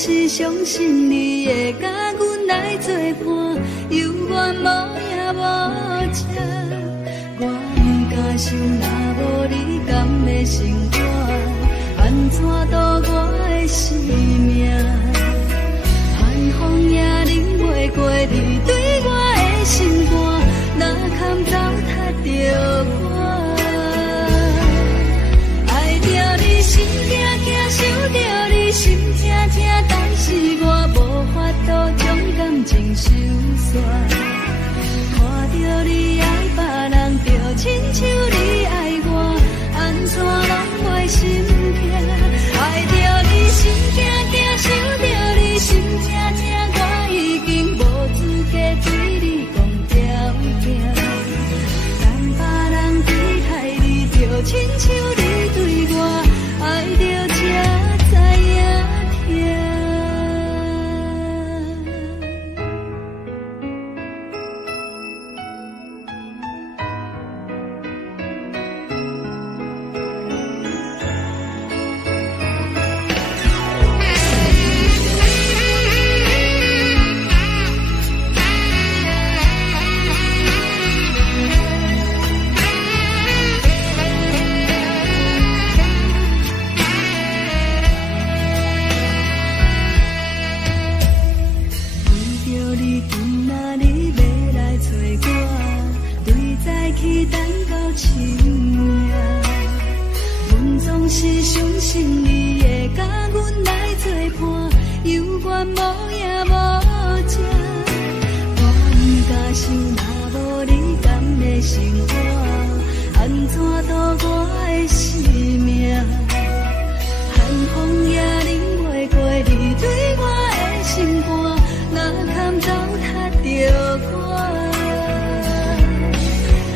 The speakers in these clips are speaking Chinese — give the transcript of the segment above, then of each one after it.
是相信你会甲阮来作伴，有缘无影无迹。我不敢想，若无你甘会生活，安怎度我的生命？寒风也忍袂过你对我的心肝，哪堪糟蹋着我？爱着你心痛痛，想着你心痛痛。但是我无法度将感情收煞，看着你爱别人，就亲像你爱我，安怎拢袂心痛？爱着你心痛痛，想着你心痛痛，我已经无资格对你讲条件。等别人对待你，就亲像你对我，爱着才知影痛。是相信你会甲阮来作伴，有缘无影无迹。我不敢想，若无你甘会生活，安怎度我的生命？寒风也忍袂过你对我的心肝，哪堪糟蹋着我？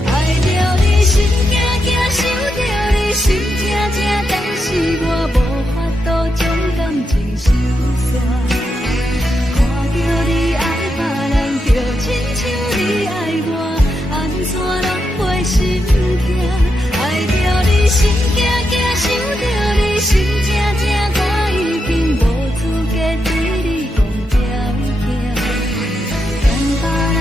爱着你心惊惊，想着你心痛痛。但是我无法度将感情收煞，看着你爱别人，就亲像你爱我，安怎拢袂心痛？爱着你心惊惊，想着你心痛痛，我已经无资格对你讲条件。等别人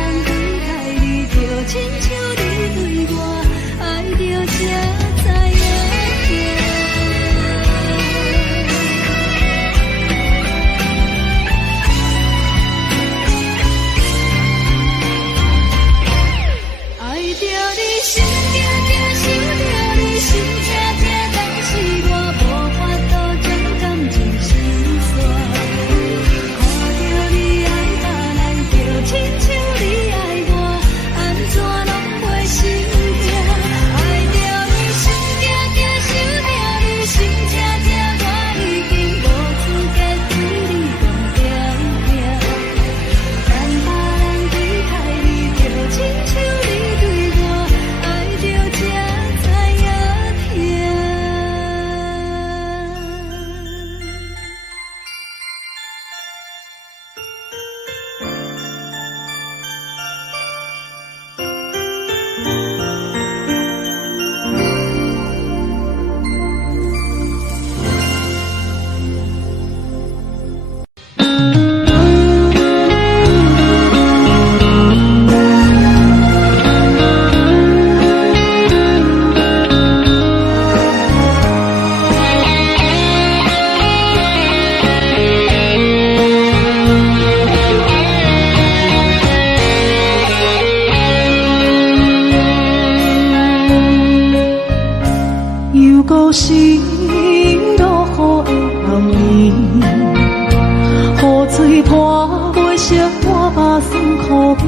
苦味，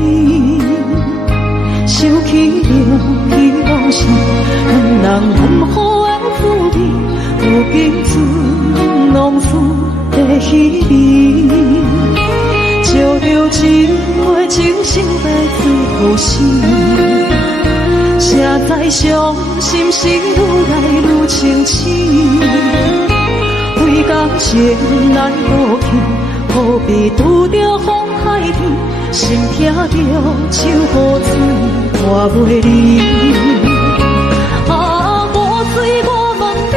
想起着彼往事，两人满好的滋味，如今存浪费的稀微。照着一回情深要最好时，谁知伤心事愈来愈清醒。为感情难过去，何必拄着风海天？心痛着手雨水看袂离。啊，雨水，我问你，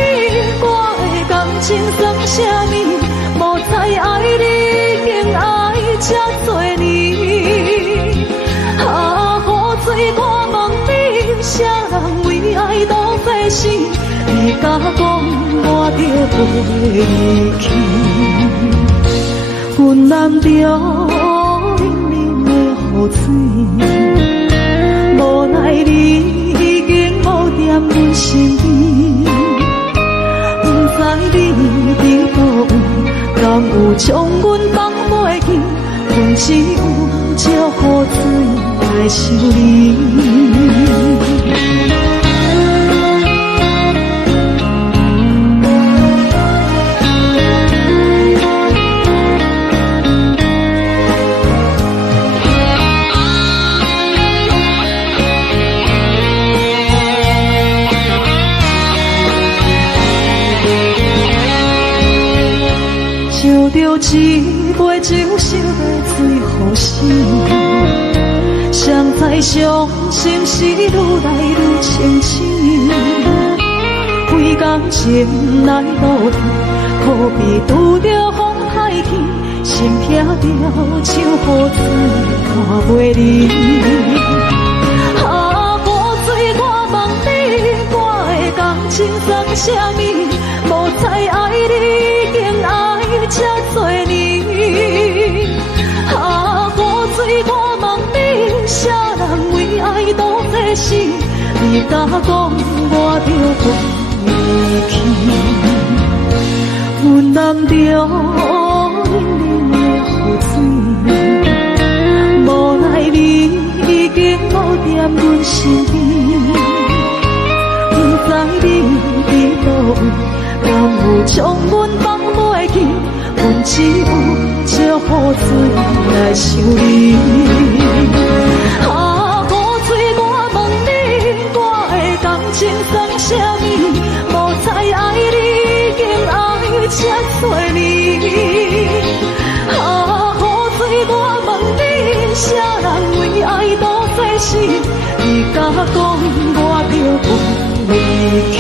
我的感情算啥物？无知爱你，竟爱这多年。啊，雨水，我问你，啥人为爱都费死？你甲讲我着袂离去，阮难着冷冷的雨水，无奈你已经无踮阮身边，不知你伫倒位，敢有将阮放袂记？阮只有借雨水来想你。照着一杯酒，烧要最好时，谁知伤心事愈来愈清醒。为感情来路途，何必拄着风海天？心痛着手雨水看袂离。啊，雨水，我问你，我的感情算啥物？无知爱你，竟爱这多年。啊，雨水，我问你，啥人为爱都这死？你甲讲我着袂离去，阮难着冷冷的雨水，无奈你已经无踮阮身边，不知你伫倒位，敢有将阮放袂记？阮只有借雨水来想你。啊，雨水，我问你，我的感情算啥物？无知爱你，竟爱这多年。啊，雨水，我问你，啥人为爱都这死？你甲讲我着袂离去，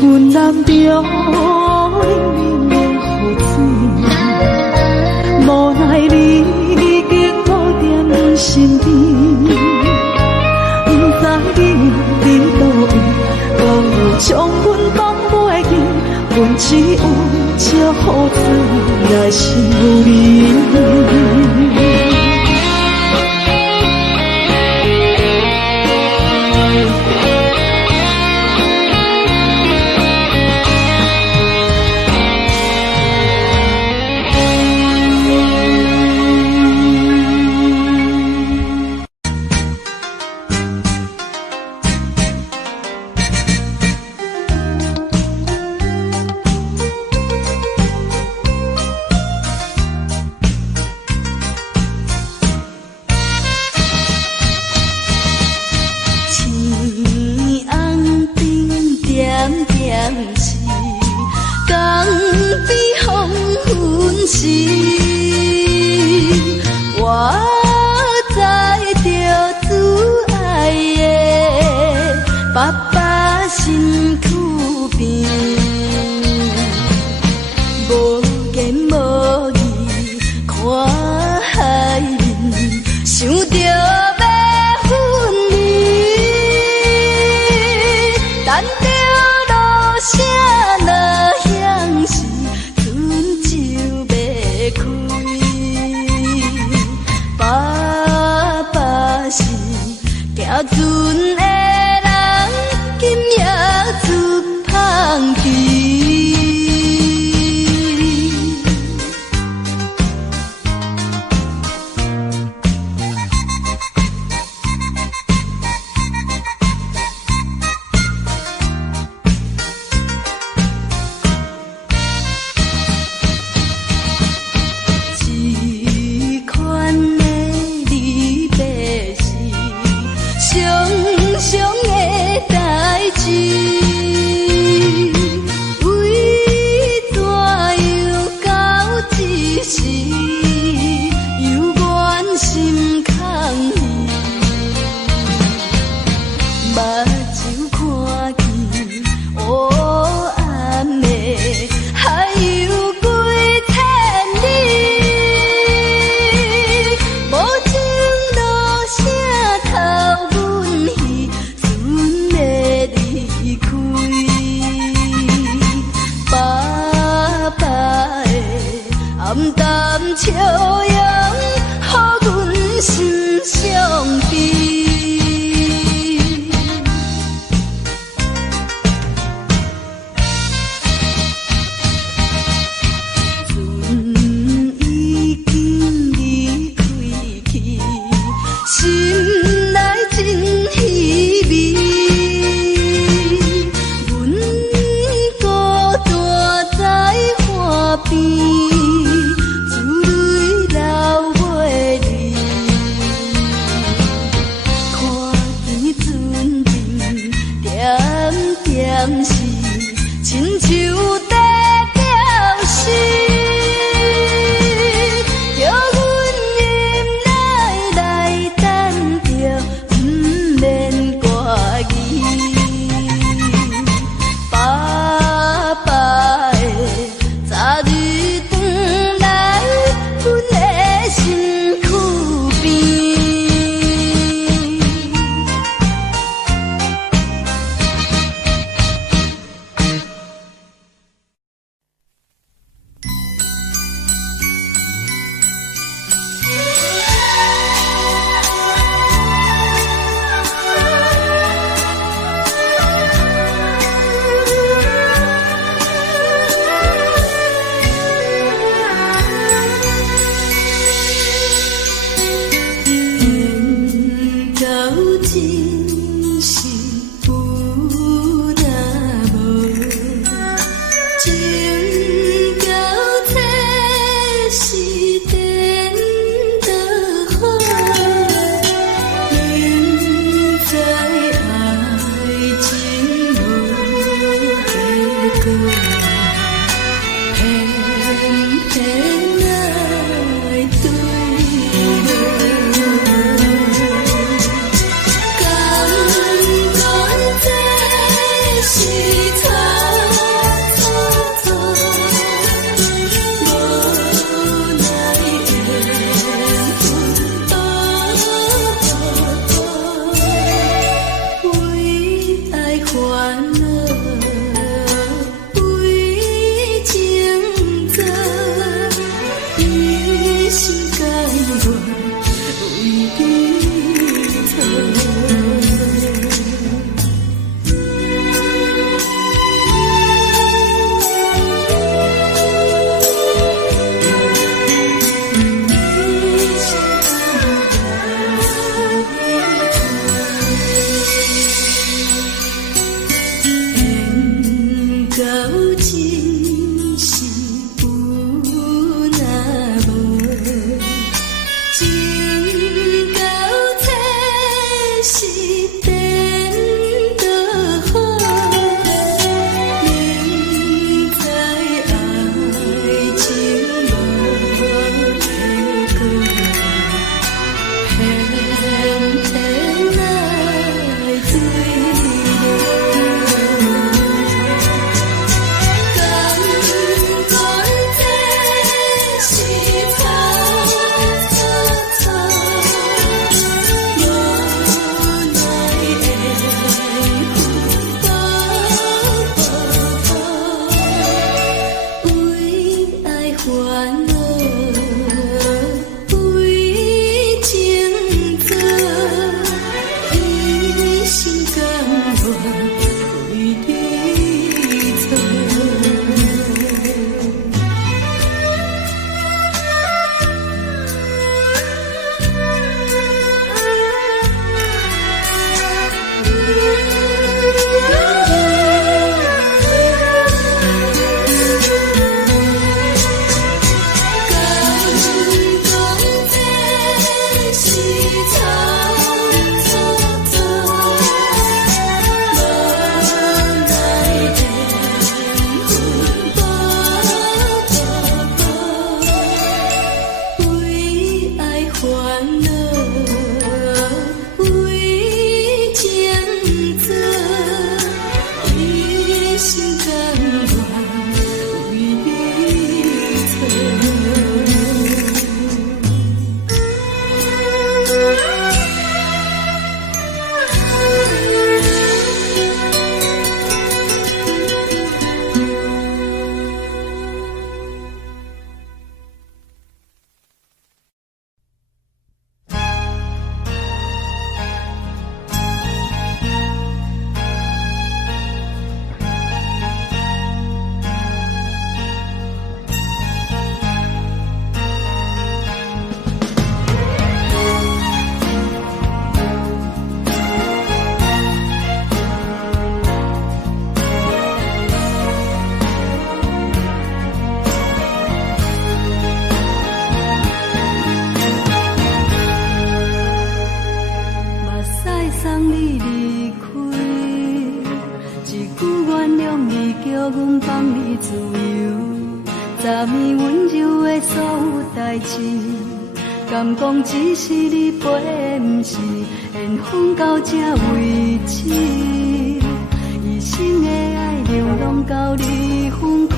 阮难着冷冷的雨水，无奈你已经无踮阮身边，不知你伫倒位，敢有将阮放袂记？阮只有借雨水来想你。声若响是，春秋要开。敢讲只是你陪，不是缘分到这为止。一生的爱流浪到你分开，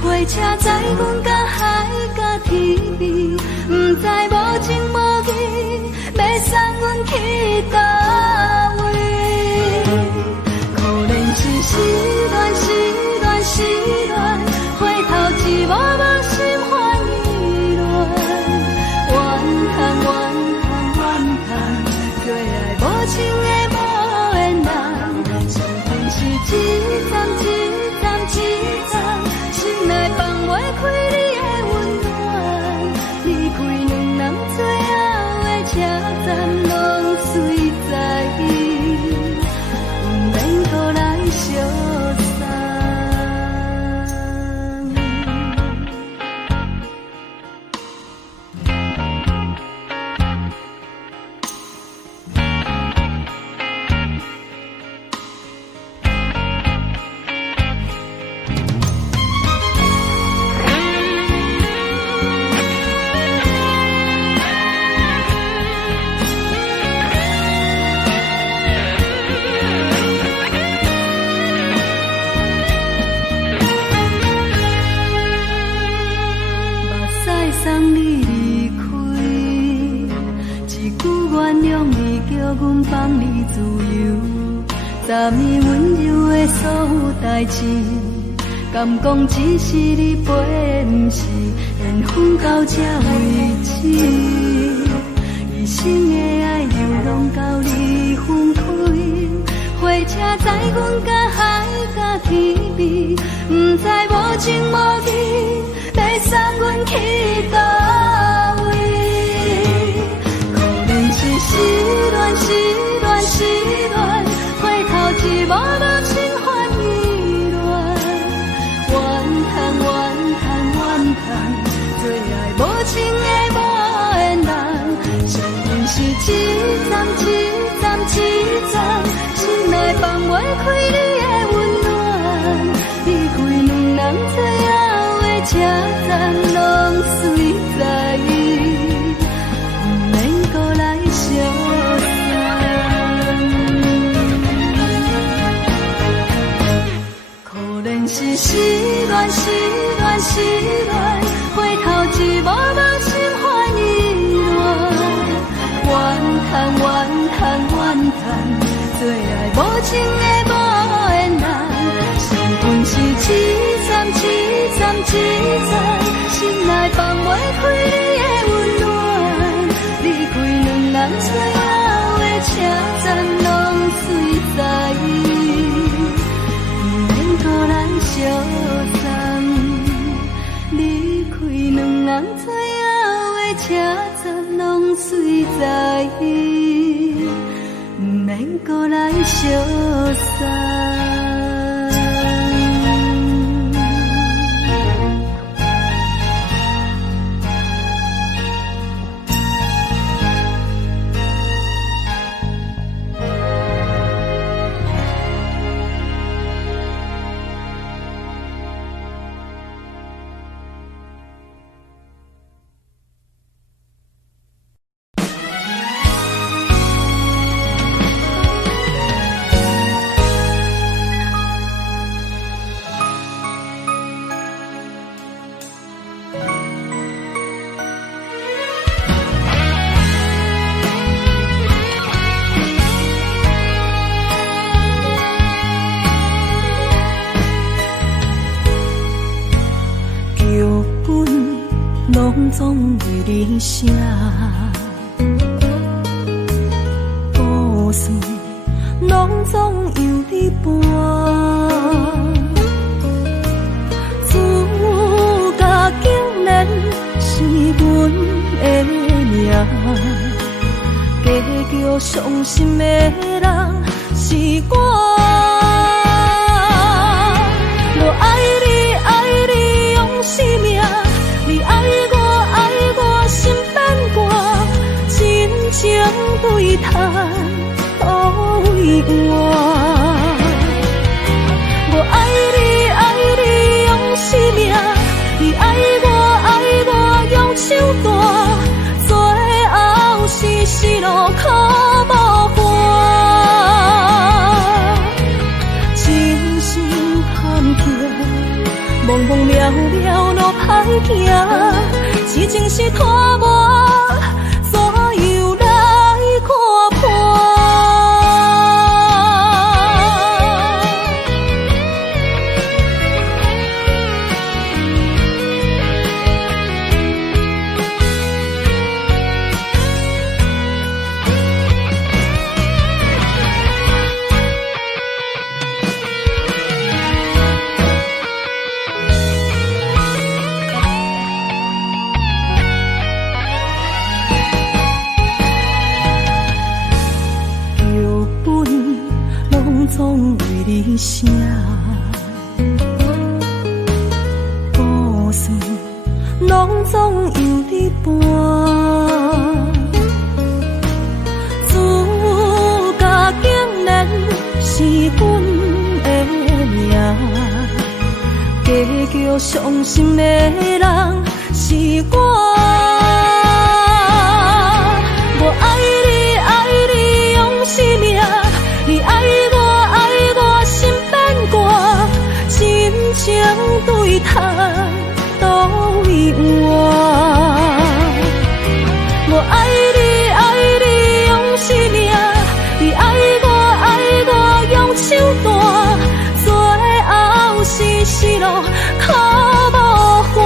火车载阮甲海甲天边，不知无情无义，要送阮去倒位？可能是失恋，失恋，失恋，回头一幕幕心烦意乱。怨叹，最爱无情的无缘人，上天是一站一站一站，心内放袂开你的温暖，离开两人最后的车站，拢随在，不免搁来相送。送你离开，一句原谅你，叫阮放你自由。昨暝温柔的所有代志，敢讲只是你陪，不是缘分到这为止。一生的爱流浪到你分开，火车载阮甲海甲天边，不知无情无义，要送阮去倒位？可能是失恋，失恋，失恋，回头一幕幕心烦意乱。怨叹，最爱无情的无缘人，上天是一站一站一站，心内放袂开你的温暖，离开两人最后的车站，拢随在，不免搁来相送。可能是失恋，失恋，失恋，回头一幕幕心烦意乱。怨叹，最爱无情的无缘人，上天是一站一站一站，心内放袂开你的温暖，离开两人最后的车站，拢随在，不免搁来相送。离开两人最后的车站，拢随在，不免搁来相送。总为你写，故事拢总由你伴。主角竟然是阮的命，结局伤心的人是我。我爱你，爱你用生命，你爱我心变寒，真情对谈都为我。我爱你，爱你用生命，你爱我用手段，最后是死路可无伴。真心坎坷，茫茫渺渺路歹行，痴情是拖磨，怎又来看破？总为你写，故事拢总由你伴。主角竟然是阮的命，结局伤心的人是我。我爱你，爱你用生命，你爱我心变寒，真情对谈都为我。我爱你，爱你用生命，你爱我用手段，最后是死路可无伴。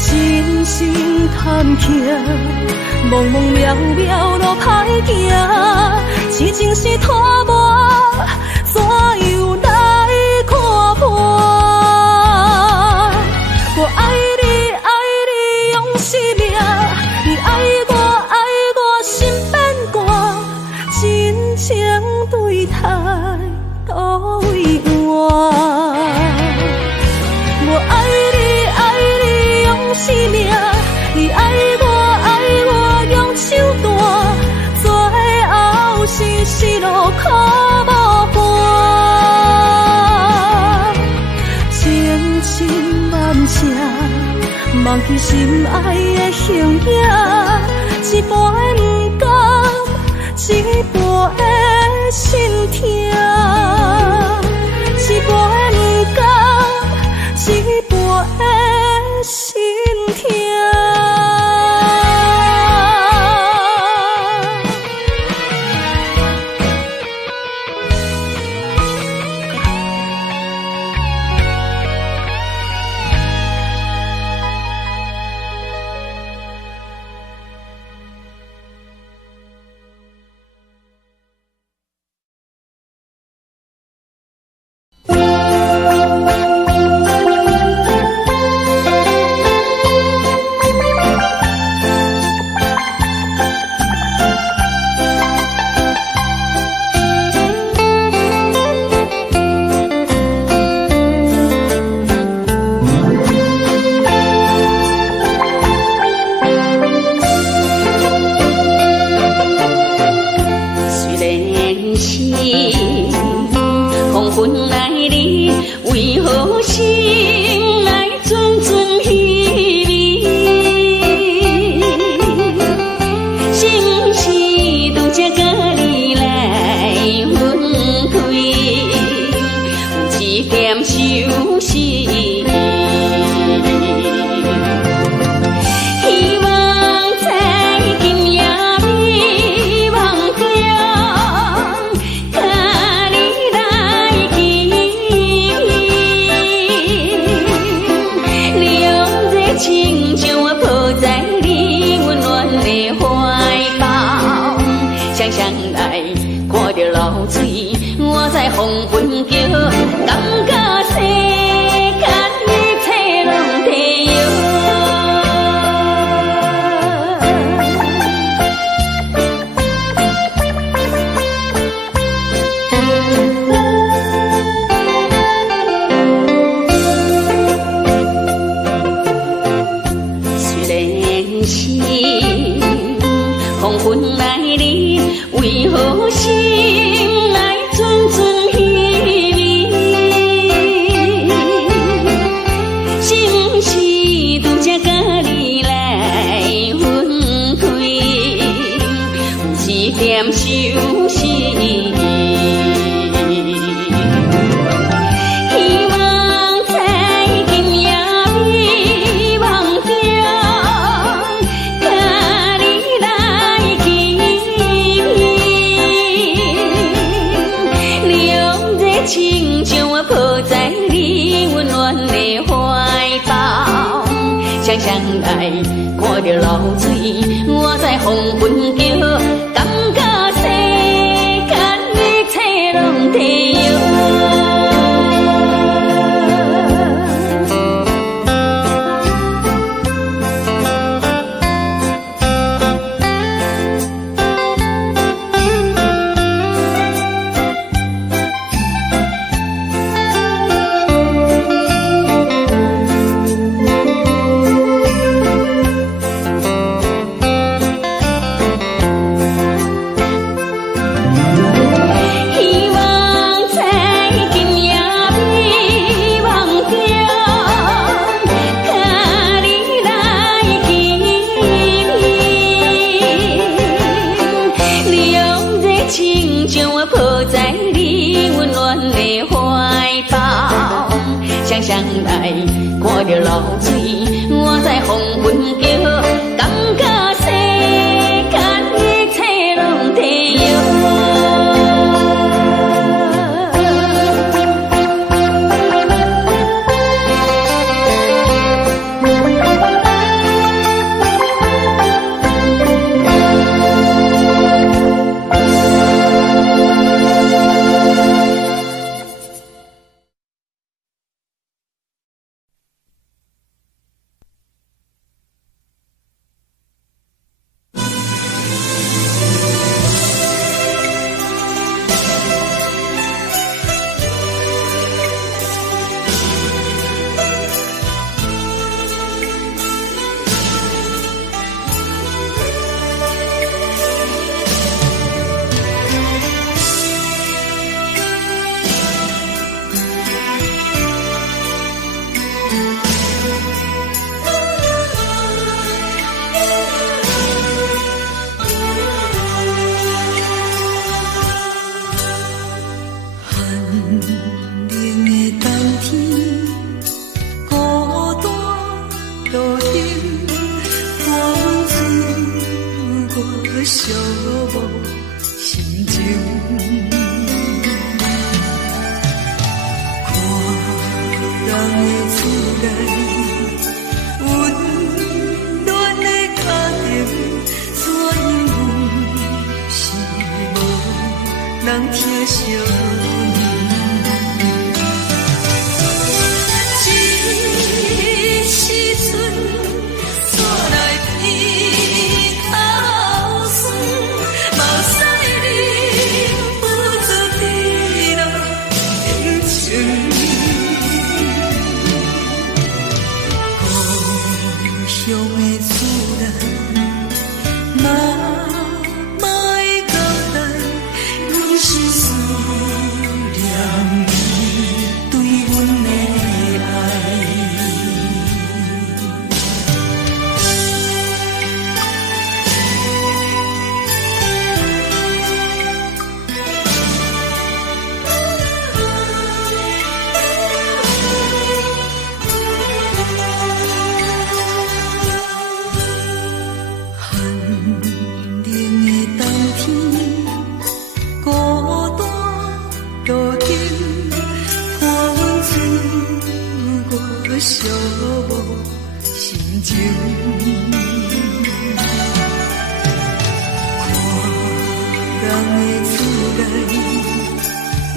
真心坎坷，茫茫渺渺路歹行，痴情是拖磨，怎又来看破？我爱你，爱你用生命，你爱我心变寒，真情对谈都为我。我爱你，爱你用生命，你爱我用手段，最后是死路可无伴。千真万正，忘记心爱的形影，一半的不甘，一半的心痛，一半的不甘，一半的心风云叫，感觉世间一切拢地摇。黄昏来临，为何心来阵阵稀微？是不是拄才甲你来分开，有一点伤心？亲像我抱在你温暖的怀抱，双双爱，看着流水，我在风云叫，感觉世间一切拢地摇。将我抱在你温暖的怀抱，双双来，看着流水，我在风云叫，感觉世间一切拢地摇。人的厝内温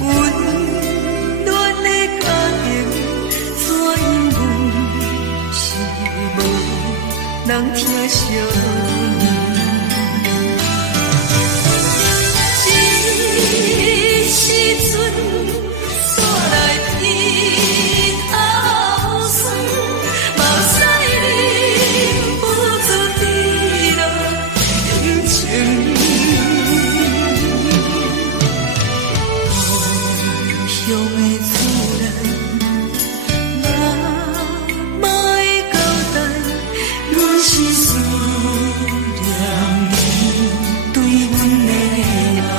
人疼惜阮。这时阵煞来鼻头酸，嘛使忍不住滴落感情。故乡的主人，嘛会交代，阮是思念你对阮的爱。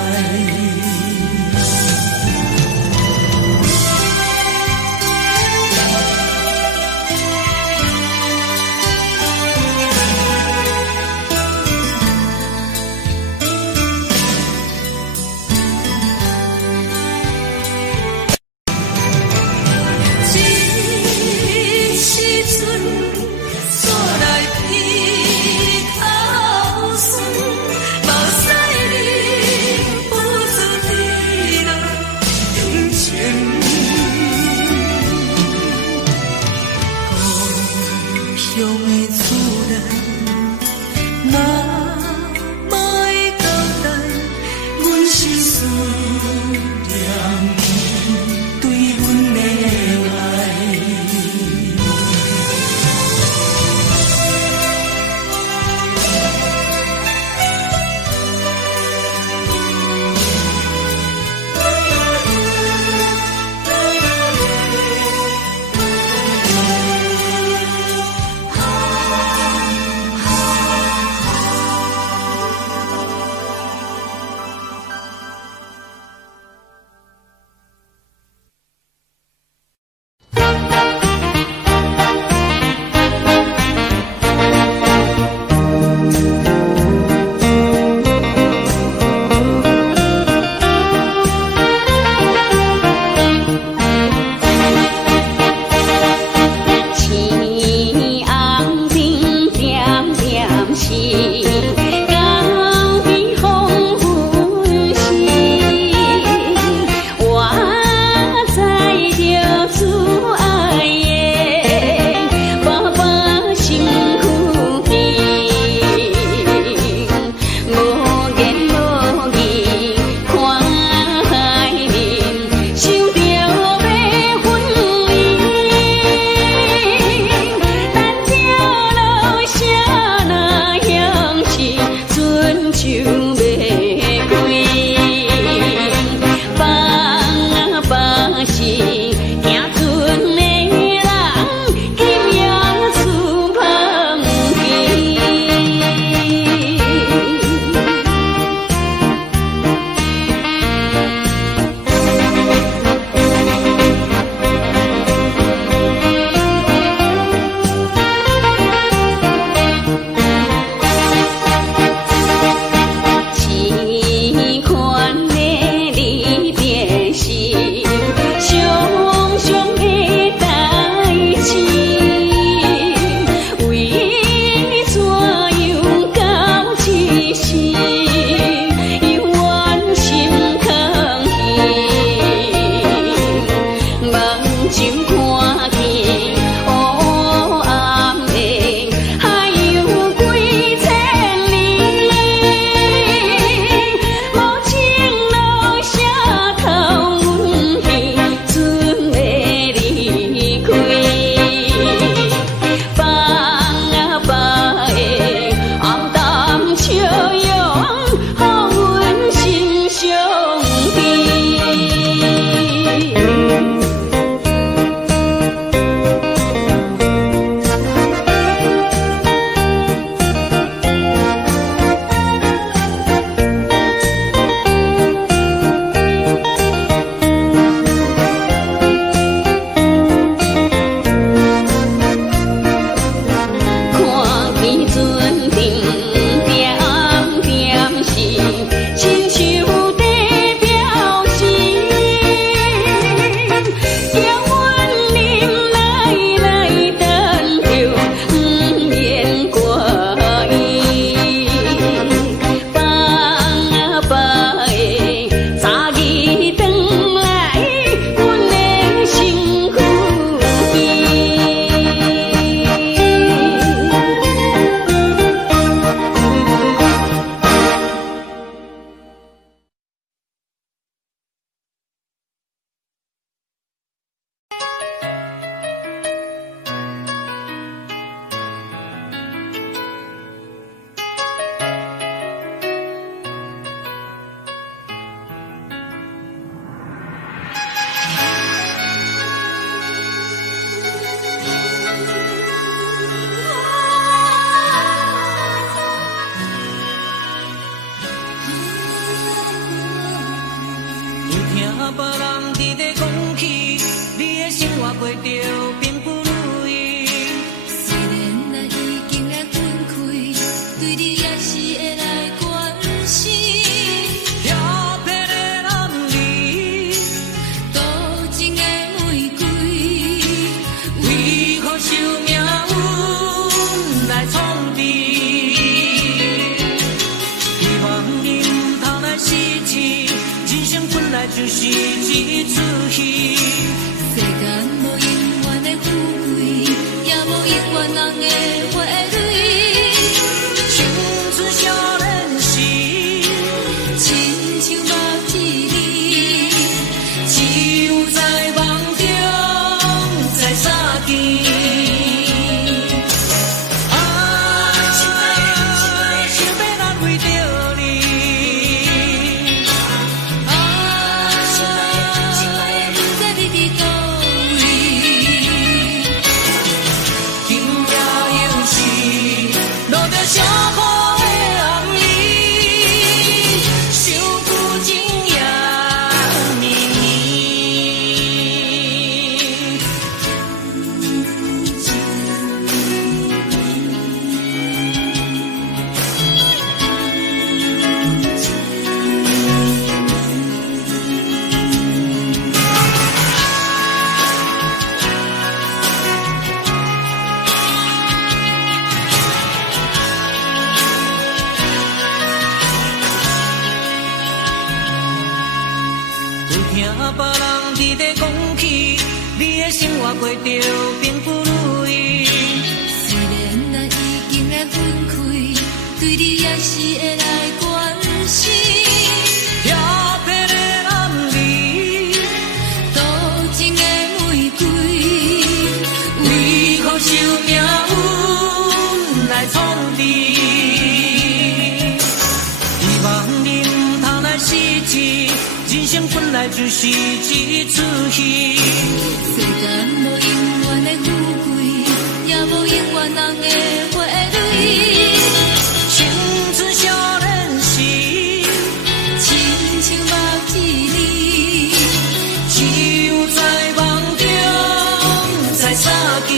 别人伫咧讲起，你的生活过着并不如意。虽然咱已经来分开，对你也是会来关心。漂泊的男儿，多情的玫瑰，为何受命运来创治？希望你唔通来失志，人生本来就是一出戏。世间无永远的富贵，也无永远人的花蕊。青春少年时，亲像目一日，只有在梦中才相见。过着并不如意，虽然咱已经来分开，对你也是会来关心。漂泊的男儿，多情的玫瑰，为何受命运来创治？希望你唔通来失志，人生本来就是一出戏。世间无永远的富贵，也无永远人的花蕊。青春少年时，亲像目一日，只有在梦中才相见。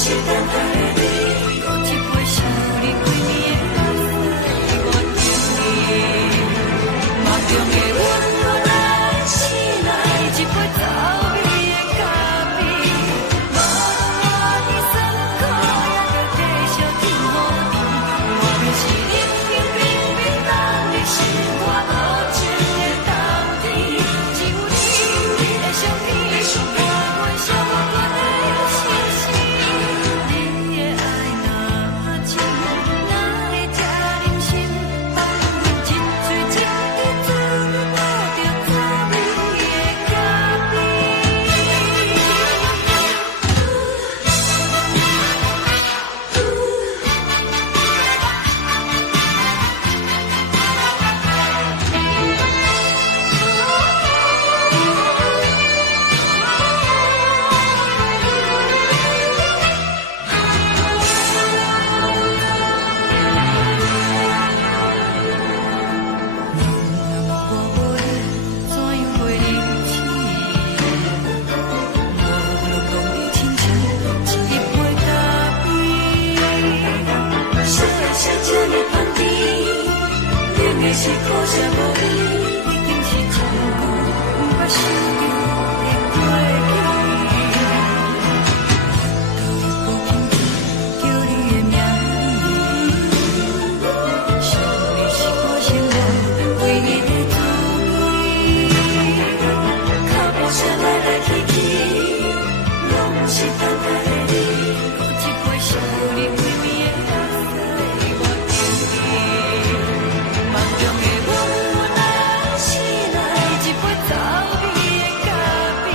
是等待的你，有一杯想你归。是苦涩无味，已经是错过不捌想起的过去。都会轻轻叫你的名字，想的是我生活为你的滋味。脚步声来来去去，拢是等待的你，搁一杯少年微微的咖啡，我等你。梦中的阮，阮来醒来，一杯走味的咖啡，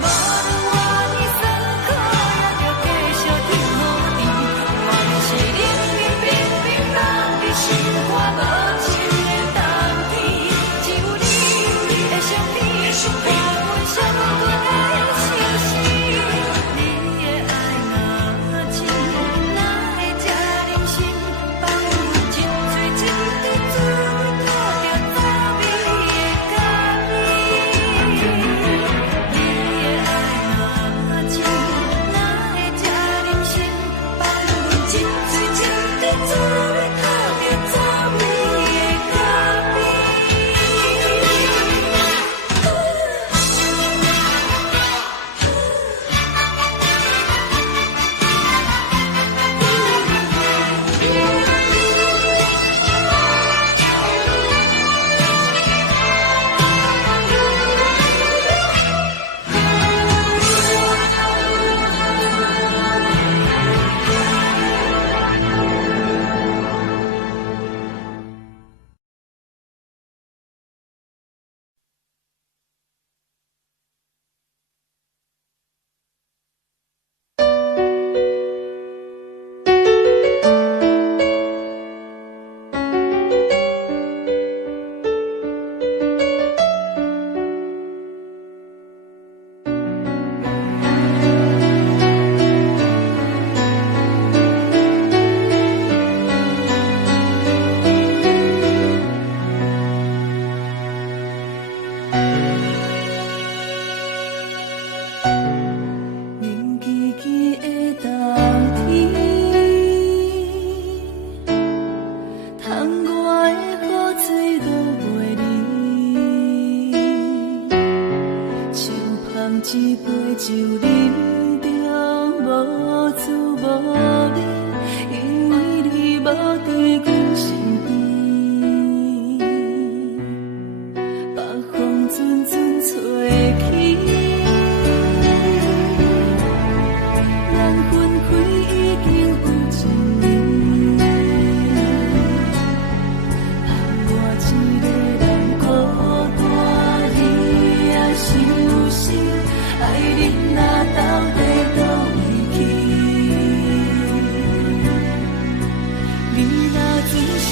无论我呢酸苦，也着继续甜好甜。我就是冷冷冰冰放伫心肝无情的冬天，只有你的相片，伴阮相阮的相思。你的爱若真，哪会这忍心放阮真醉真的滋味，靠着走味的咖啡。你的爱若真，哪会这忍心放阮真醉真的滋味，靠着走味的咖啡。冷凄凄的冬天，窗外的雨水落袂离，手捧一杯酒，饮着无滋无味，因为你无伫阮身边，北风阵阵吹起。咱分开已经有一年，盼我一个人孤单，你也伤心，爱你若到底倒位去？你若真心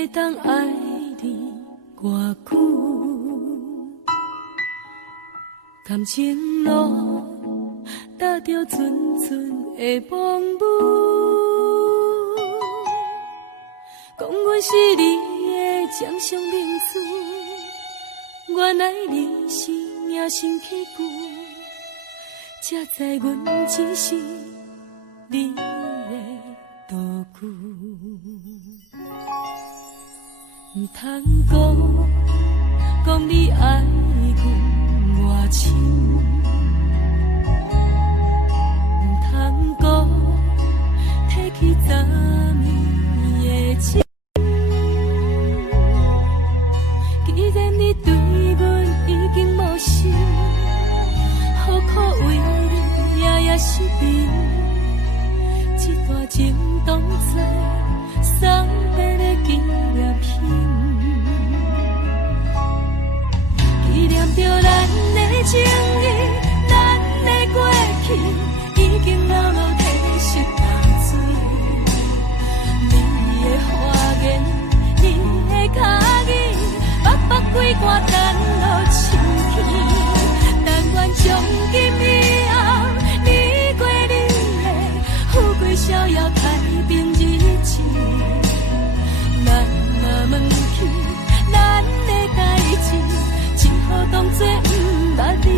会当爱你偌久？感情路踏着纯纯的梦雾，讲阮是你的掌上明珠，原来你是命生起句，才知阮只是你的道具。唔通讲你爱阮偌深，唔通讲提起昨暝的情。既然你对阮已经无心，何苦为你夜夜失眠？这段情当作送别的纪念品。纪念着咱的情谊，咱的过去，已经老老褪色淡水。你的花言，你的脚语，白白几挂等落深去。但愿从今以后，你过你的富贵逍遥太平日子。咱若问起咱的代志，只好当作不捌你。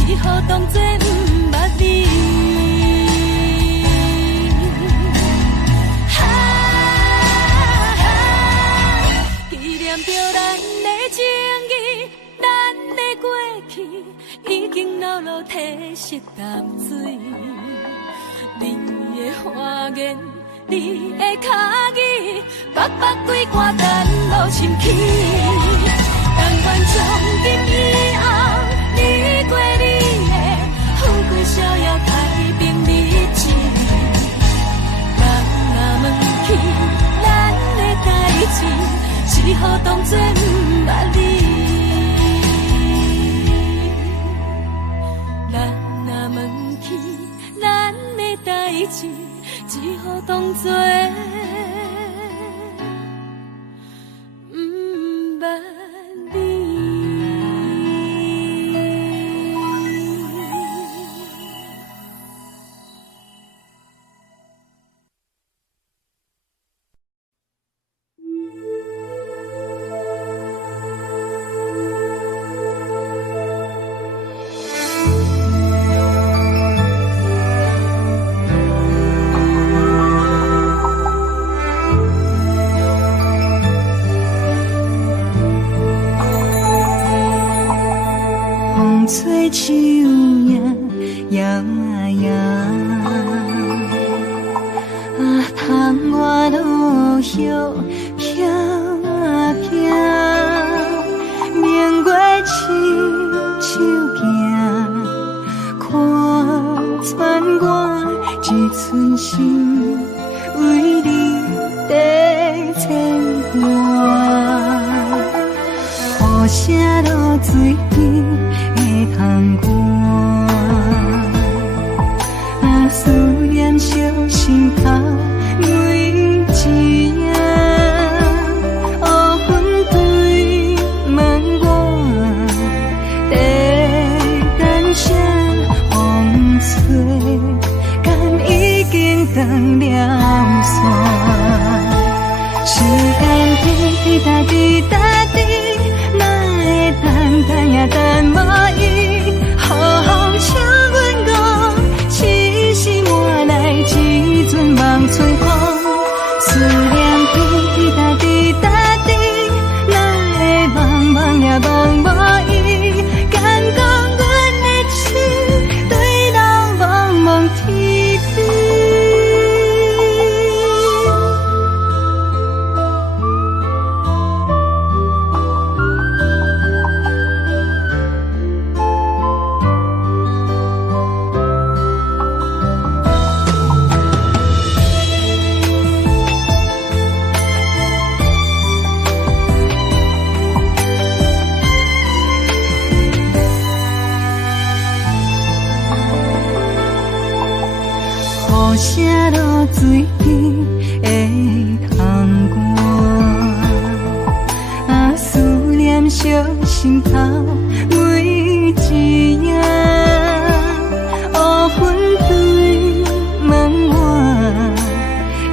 只好当作不捌你。纪念着咱的情谊，咱的过去，已经老老褪色淡水。你的花言，你的脚语，白白几挂等落深去。但愿从今以后，你过你的富贵逍遥太平日子。人若问起咱的代志，只好当作不捌你。人若问起咱的代志，只好当作不捌你。吹树影摇啊摇，啊，窗外落叶飘啊飘，明月亲手行，寸心为你在牵挂，雨声落水边的窗外，思念烧心头每一夜，黑云对问我，在等啥风吹，敢已经断了线。时间滴答滴答滴，哪会等也等无伊，好风请阮讲，痴心换来一阵梦春风。思念滴答滴答滴，哪会茫茫也茫无伊，敢讲阮的痴对人茫茫天边。雨声落水边的窗外，思念烧心头每一夜，黑云对问我，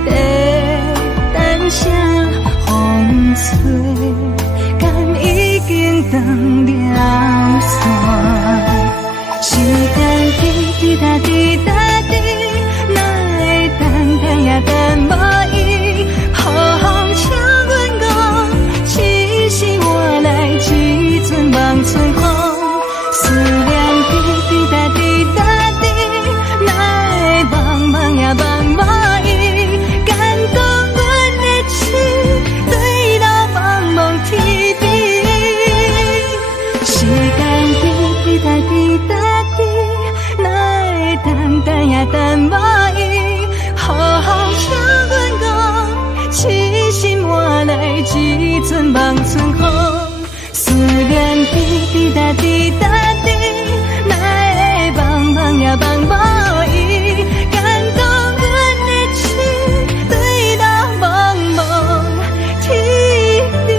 在等啥风吹，敢已经断了线。时间滴答滴答滴，也等无伊，好风请阮讲，痴心换来一阵梦春风。思念滴答滴答滴，哪会茫茫也茫无伊，敢讲阮的痴对人茫茫天边。时间滴答滴答滴，哪会等也等无伊，好风请阮讲，痴心换来一阵梦春风。思念滴答滴答滴，哪会茫茫也茫无伊，敢讲阮的痴对人茫茫天边。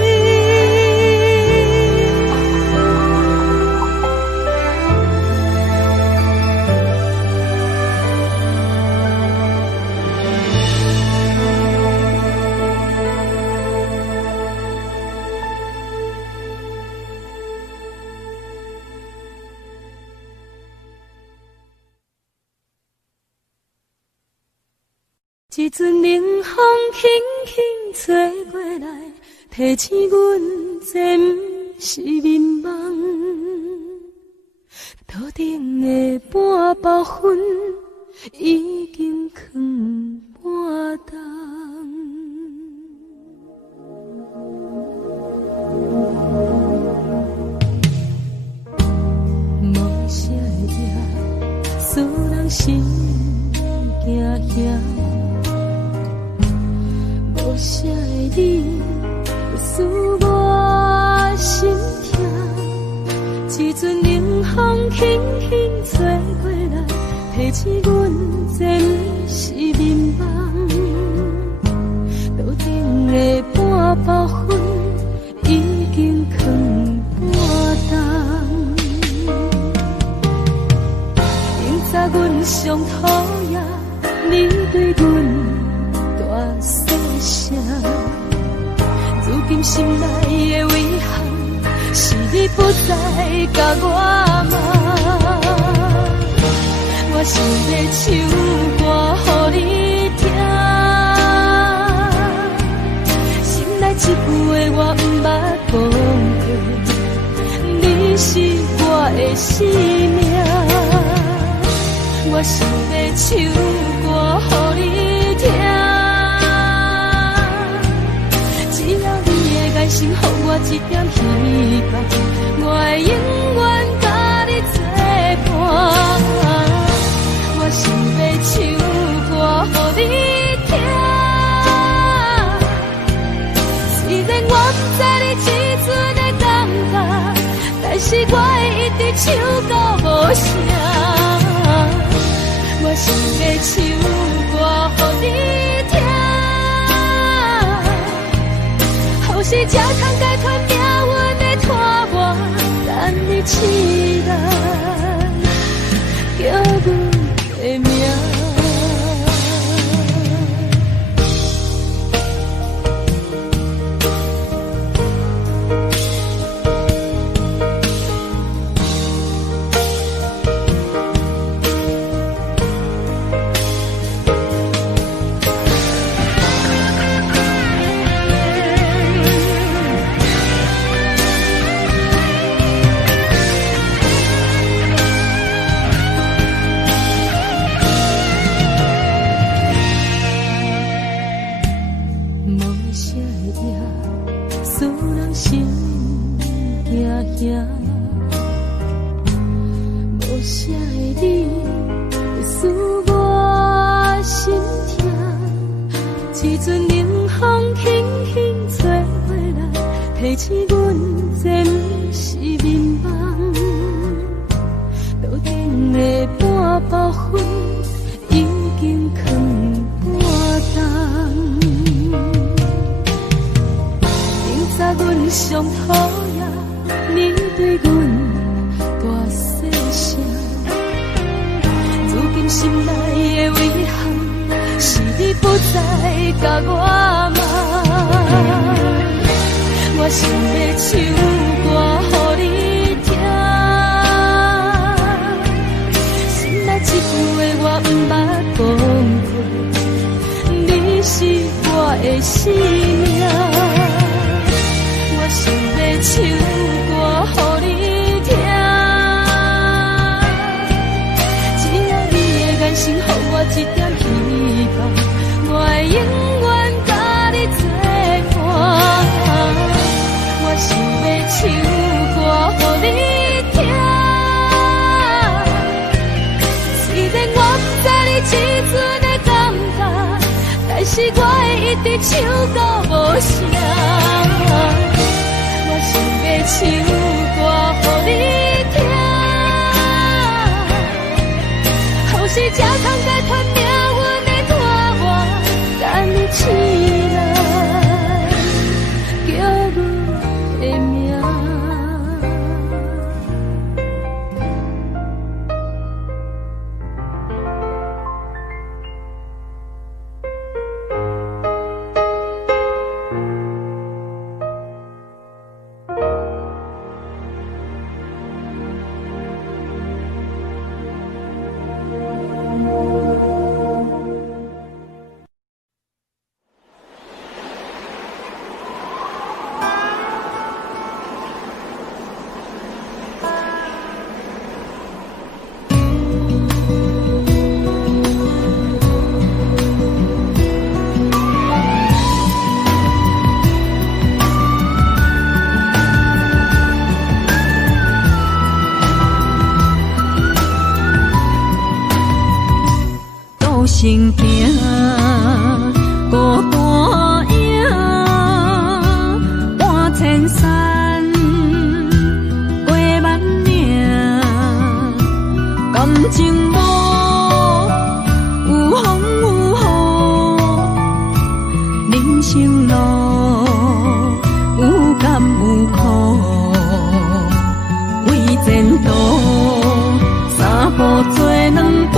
一阵冷风轻轻吹过来，提醒阮这不是眠梦。头顶的半包云已经藏半冬。无啥会惹，使人心惊惊。无啥的你，使我心痛。一阵冷风轻轻吹过来，提醒阮这不是眠梦。头顶的半包云已经藏半冬。明早阮上讨厌你对阮大细声，如今心内的遗憾，是你不再甲我骂。我想要唱歌予你听，心内一句话我不捌讲过，你是我的生命。我想要唱歌予你听，只要你会爱心予我一点希望，我会永远甲你作伴。我想要唱唱到无声，我想要唱歌予你听，后世才通解脱命运的拖磨，等你起来叫阮的名。无啥的你会使我心痛，一阵冷风轻轻吹过来，提醒阮这不是眠梦。头顶的半包灰已经藏半冬，明早阮上讨厌你对阮大细声，如今心内的遗憾，是你不再甲我问。我想要唱歌予你听，心内一句话我不捌讲过，你是我的生命。我想要唱歌予你听，只要你的眼神予我一点希望，我会永远甲你作伴。我想要唱歌予你听，虽然我不知你这阵的感觉，但是我会一直唱到无声。我想要唱歌予你听，后世才通解脱命运的拖磨，等你起来叫阮的名。心行，孤单影，半千山，过万岭，感情无有风有雨，人生路有甘有苦，为前途三步做两步。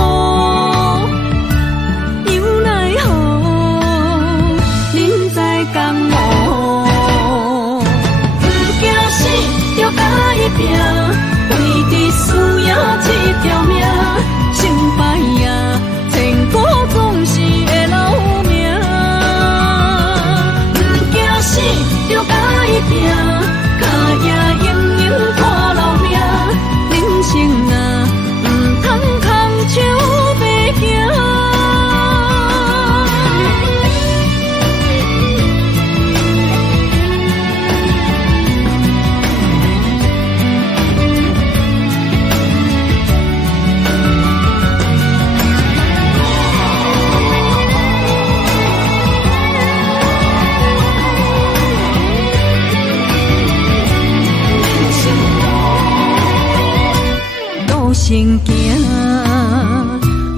孤身行，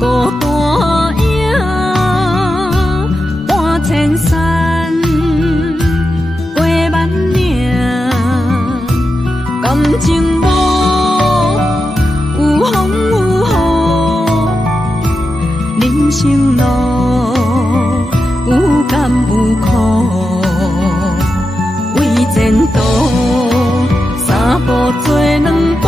孤单影，半千山，过万岭，感情无有风有雨，人生路有甘有苦，为前途三步做两步。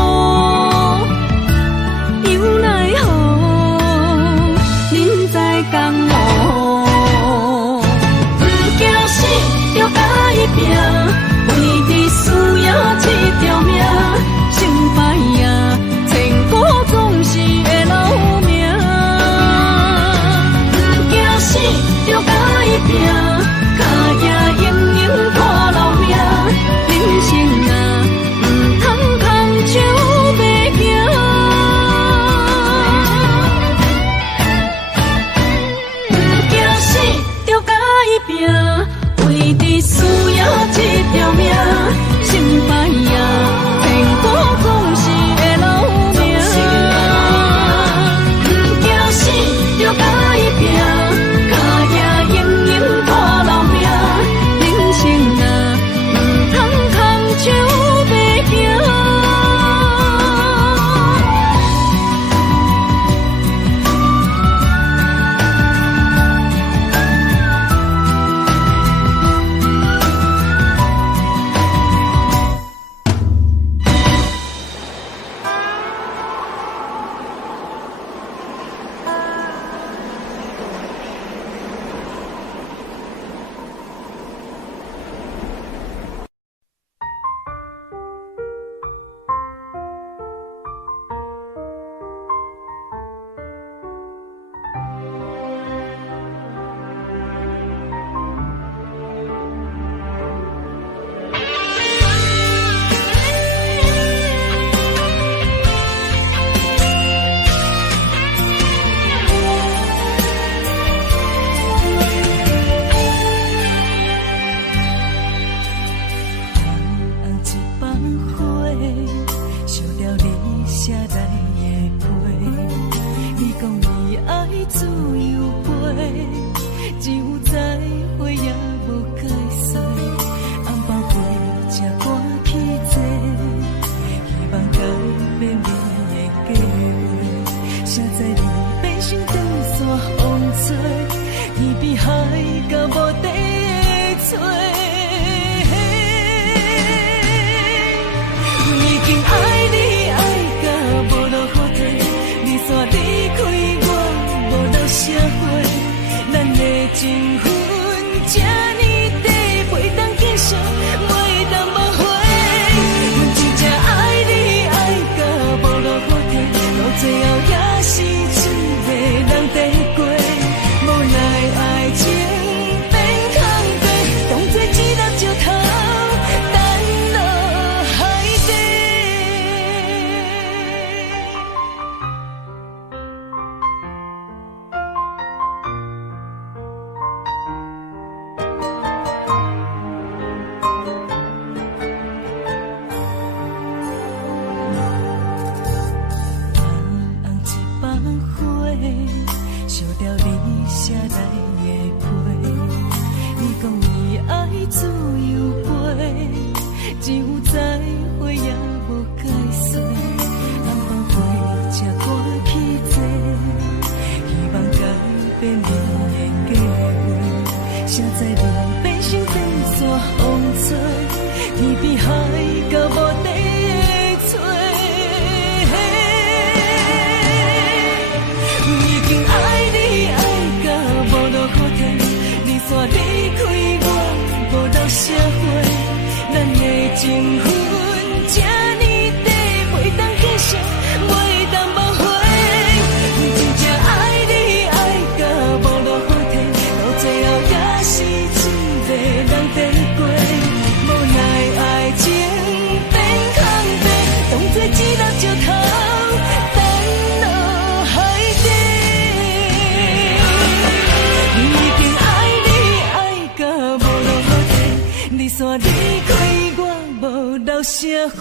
离开我无留社会，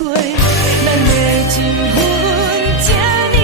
咱的情分这呢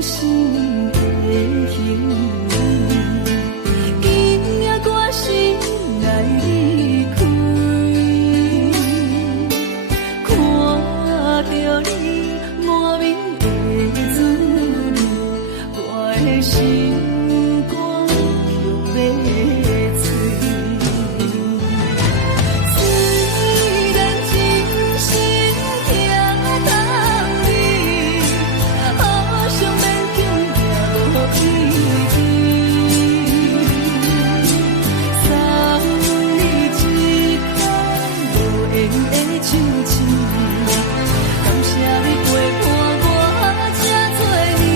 心的形，今夜我心来离开，看着你满面的滋味，我的心肝却要碎。虽然真心疼痛你，好想勉强也无意义。送你一款无言的手指，感谢你陪伴我这多年。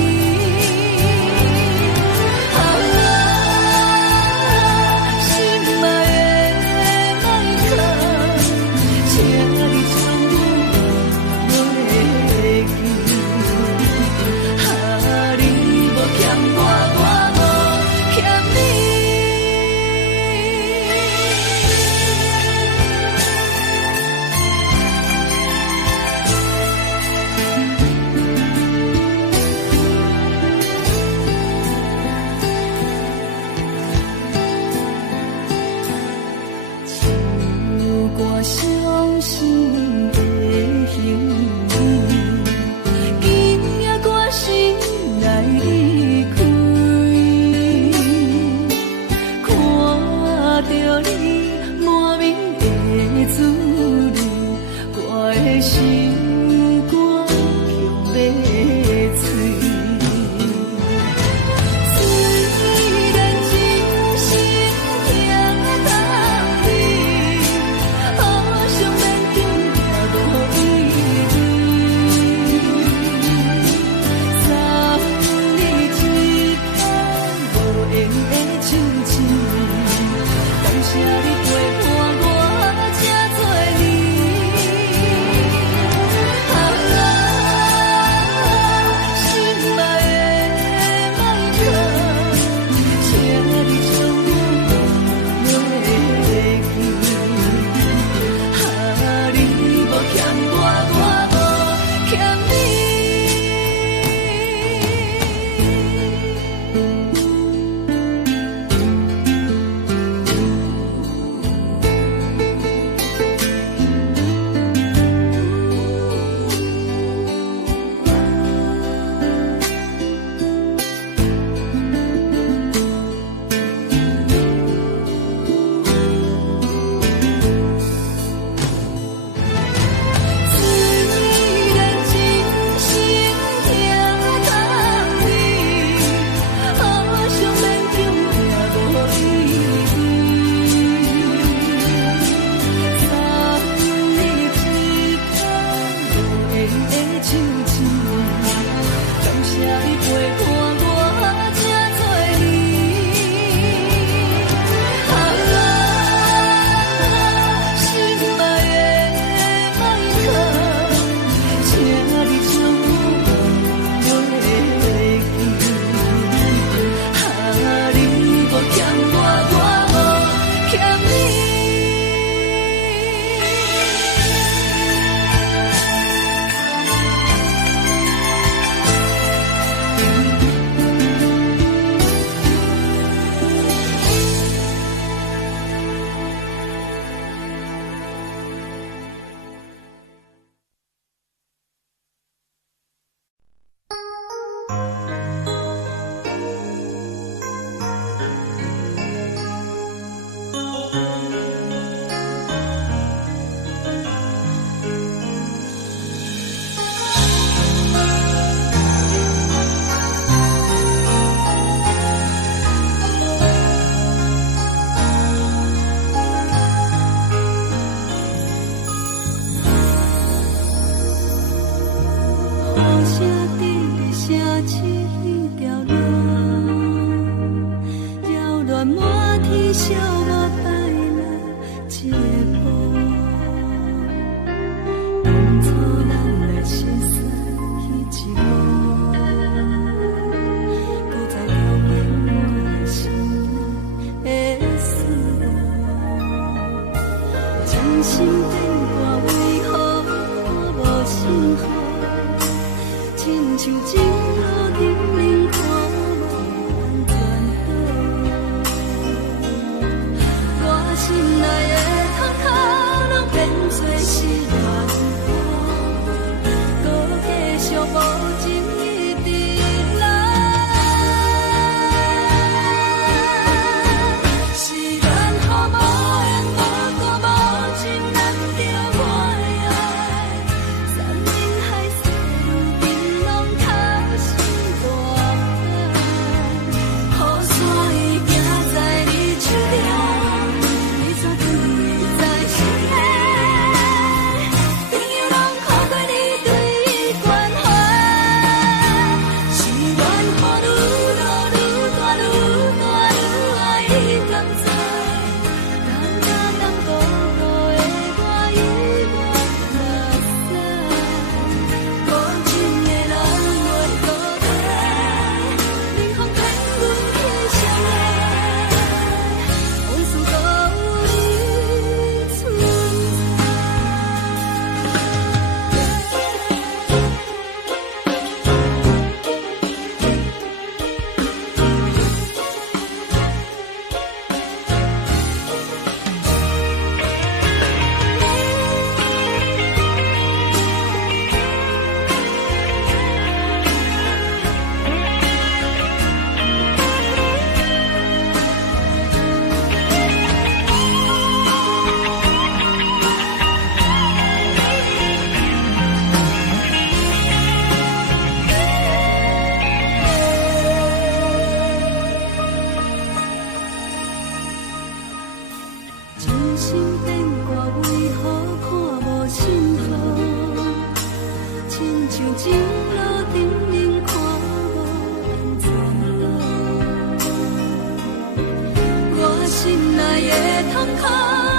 可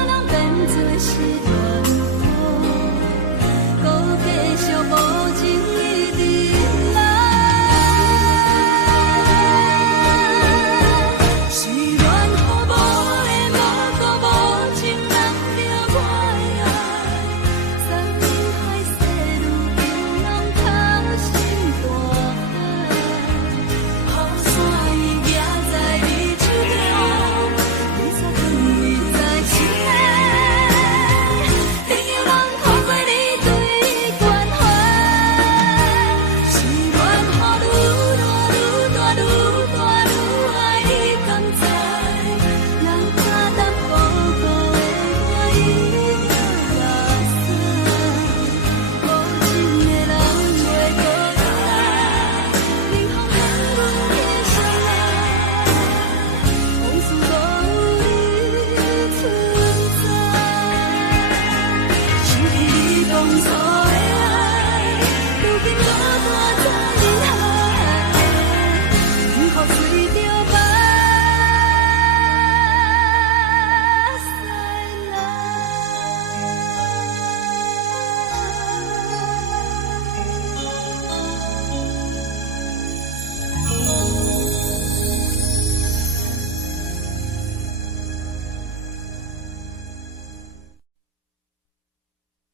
能变作是传说，搁继续无情一直来。是缘予无的无辜无情人着我的爱，山盟海誓如今拢掏心大海，雨伞伊举在你手中，你却放伊在心内，朋友人看过你对关怀，是缘予愈大愈大愈大愈爱你甘知，人假淡薄薄的我已落山，无情的人袂搁再来，冷风冷阮的伤害，往事都有你存在，想起你当初的爱，如今落单在人海，幸福随着目屎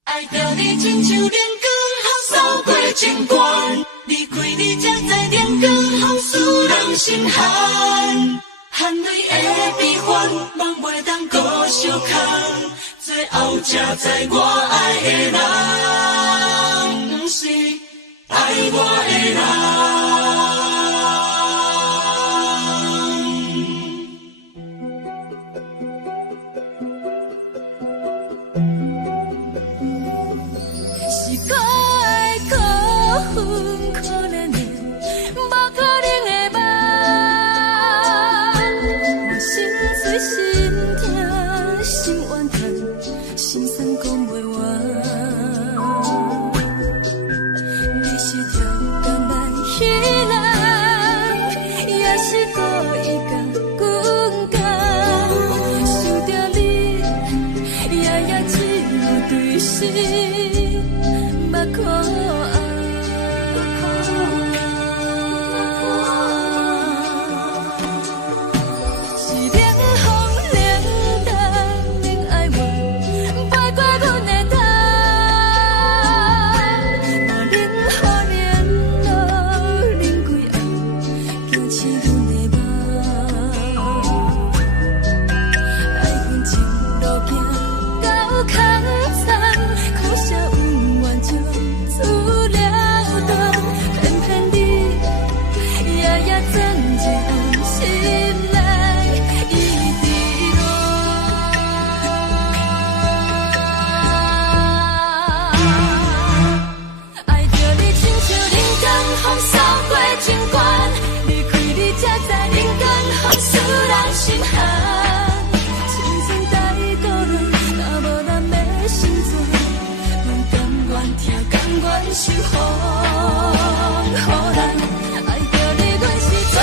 爱着你亲像电光雨扫过情关，离开你才知电光雨使人心寒。含泪的悲欢，望袂当搁相牵，最后才知我爱的人，不是爱我的人。是可爱可恨可怜的，无可能的梦。我心碎心痛心怨叹，心酸讲袂完。你是条工来彼人，也是故意甲阮讲，想着你，夜夜只有对视。目眶是冷风冷淡冷爱我，摆过阮的头，我冷雨连落冷几暗，惊醒阮的梦，爱阮情路行到空残，苦涩有缘就出了断，偏偏你夜夜钻进心内，一直乱。爱着你亲像冷光风扫过情关，离开你才知冷光风使人心寒。青春带过来，若无咱的心酸，阮甘愿听，甘愿受风雨人。爱着你，阮是全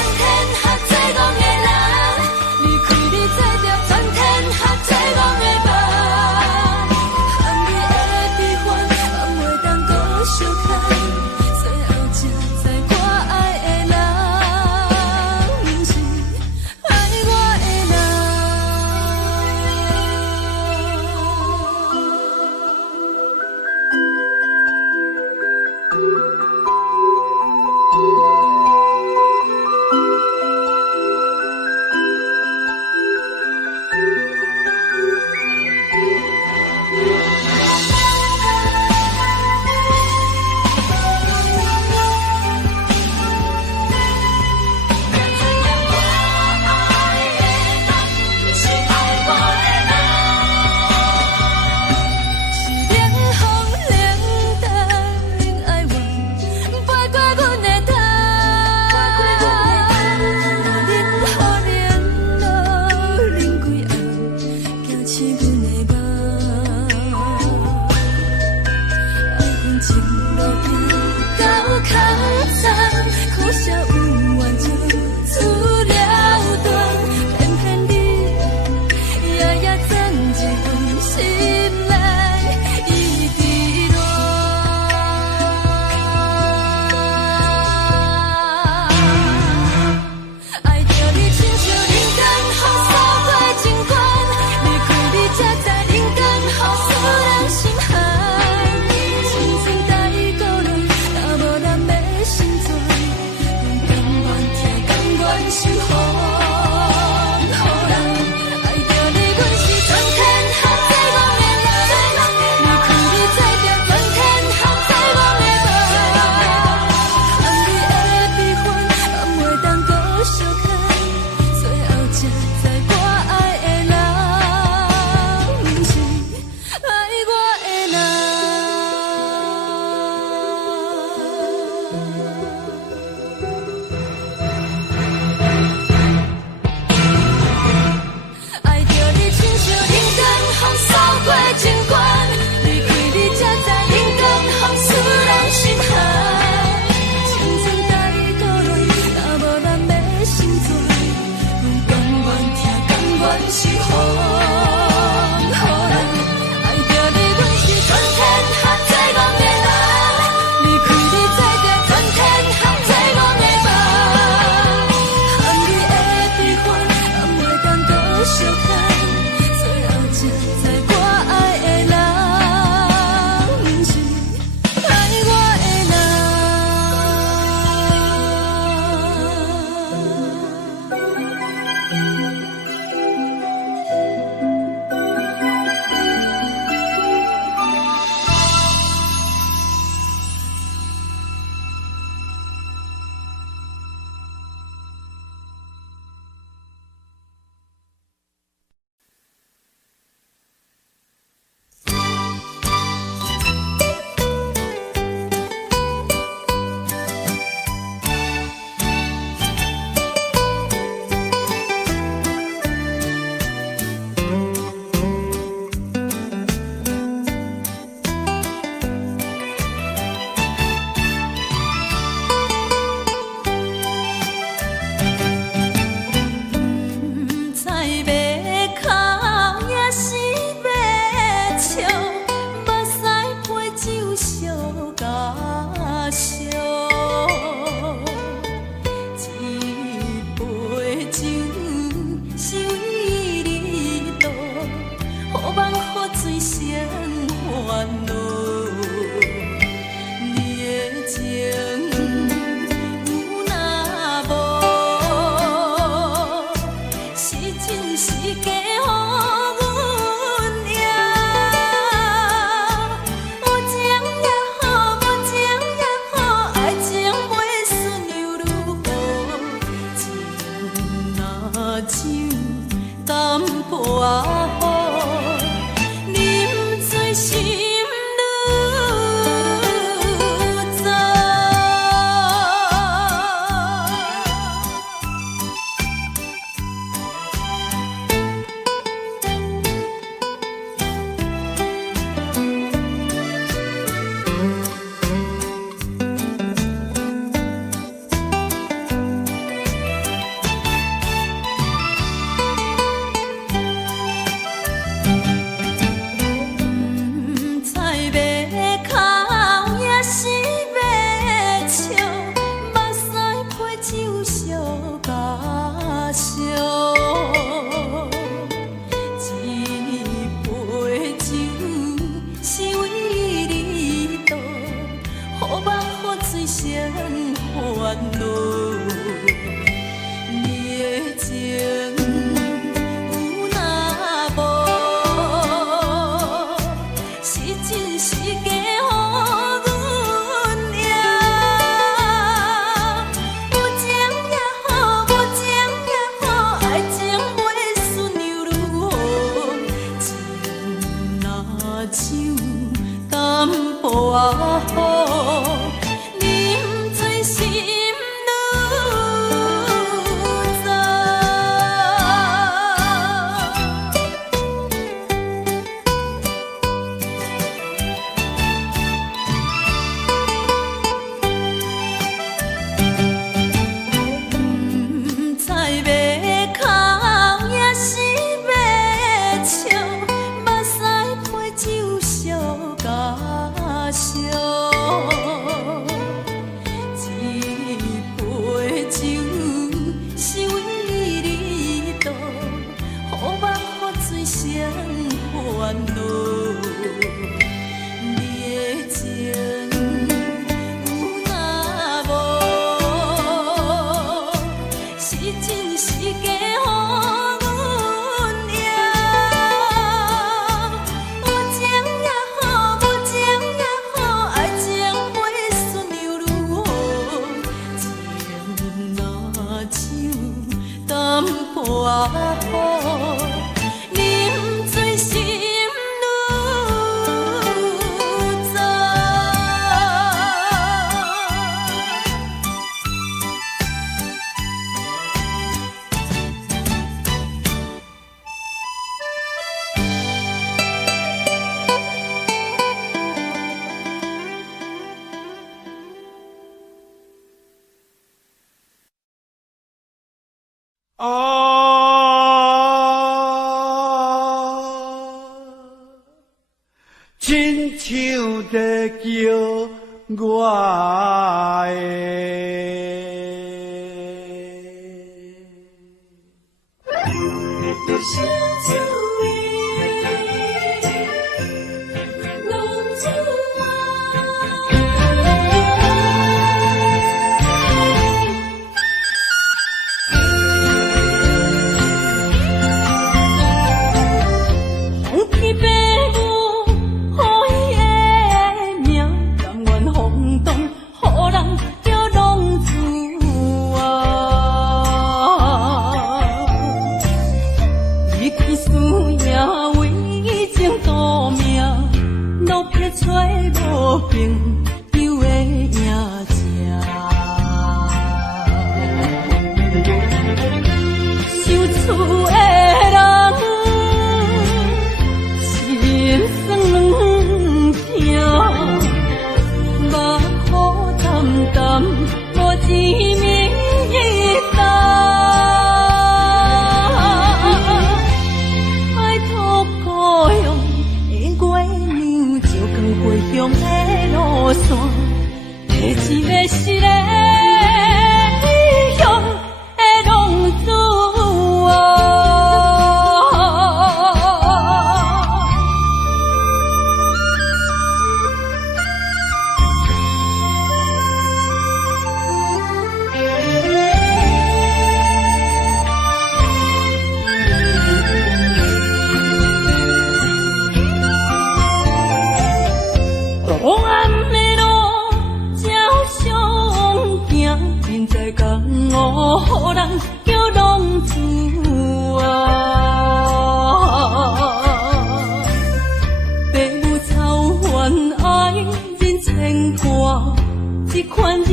破雨，啉醉心愈糟。亲像在叫我予人叫浪子啊！款